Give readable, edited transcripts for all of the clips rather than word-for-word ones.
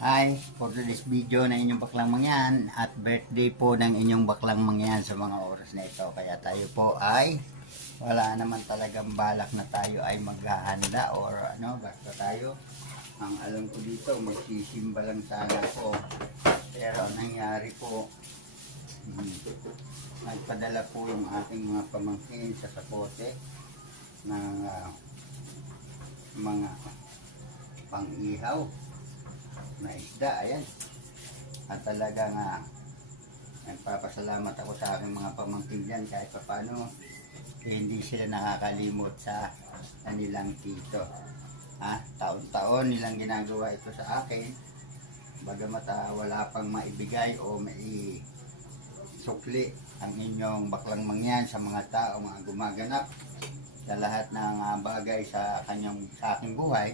Hi, for today's video ng inyong baklang mangyan at birthday po ng inyong baklang mangyan sa mga oras na ito. Kaya tayo po ay wala naman talagang balak na tayo ay maghahanda or ano, basta tayo. Ang alam ko dito, magsisimba lang sana po. Pero ang nangyari po, nagpadala po yung ating mga pamangkin sa sapote ng mga pang-ihaw na isda, ayan. At talagang nagpapasalamat ako sa aking mga pamangkin dyan kahit paano hindi sila nakakalimot sa kanilang tito. Taon-taon nilang ginagawa ito sa akin, bagamat wala pang maibigay o maisukli ang inyong baklang mangyan sa mga tao, mga gumaganap sa lahat ng bagay sa aking buhay.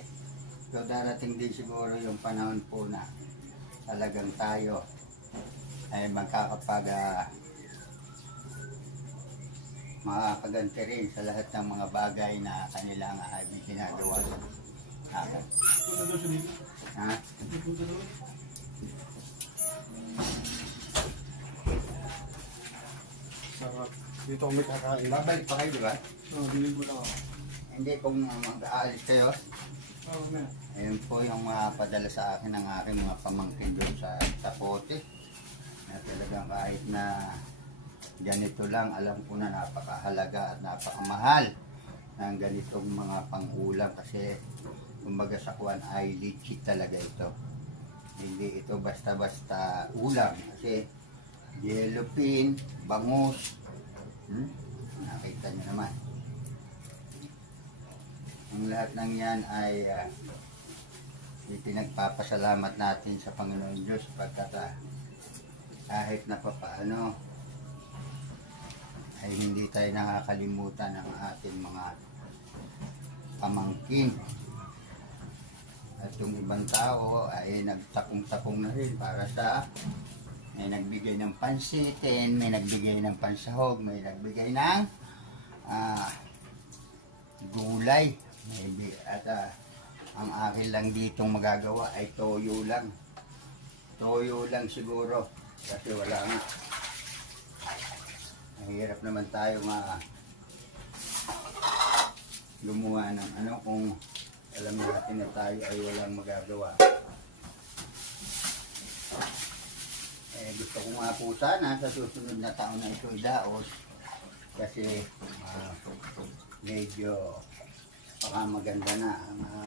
So darating din siguro yung panahon po na talagang tayo ay makakaganti rin sa lahat ng mga bagay na kanilang ginagawa sa akin. Ha? Sarap. Dito kami kakain. Babalik pa kayo, di ba? Oo, bilig mo lang ako. Hindi, kung mag-aalis kayo. Oo, na. Ayun po yung padala sa akin ng aking mga pamangkin doon sa Tapote. Na talagang kahit na ganito lang, alam ko na napakahalaga at napakamahal ng ganitong mga pang-ulam kasi kumbaga sa kuwan ay legit talaga ito. Hindi ito basta-basta ulam kasi yellow pin, bangus, nakita nyo naman. Ang lahat ng yan ay pinagpapasalamat natin sa Panginoon Diyos pagkat kahit na papaano ay hindi tayo nakakalimutan ng ating mga pamangkin. At yung ibang tao ay nagtakong-takong na rin para sa may nagbigay ng pansitin, may nagbigay ng pansahog, may nagbigay ng gulay. At ang akin lang ditong magagawa ay toyo lang. Toyo lang siguro kasi wala nga. Mahirap naman tayo gumawa ng ano kung alam natin na tayo ay walang magagawa. Gusto ko nga po sana sa susunod na taon na ito idaos kasi medyo baka maganda na ang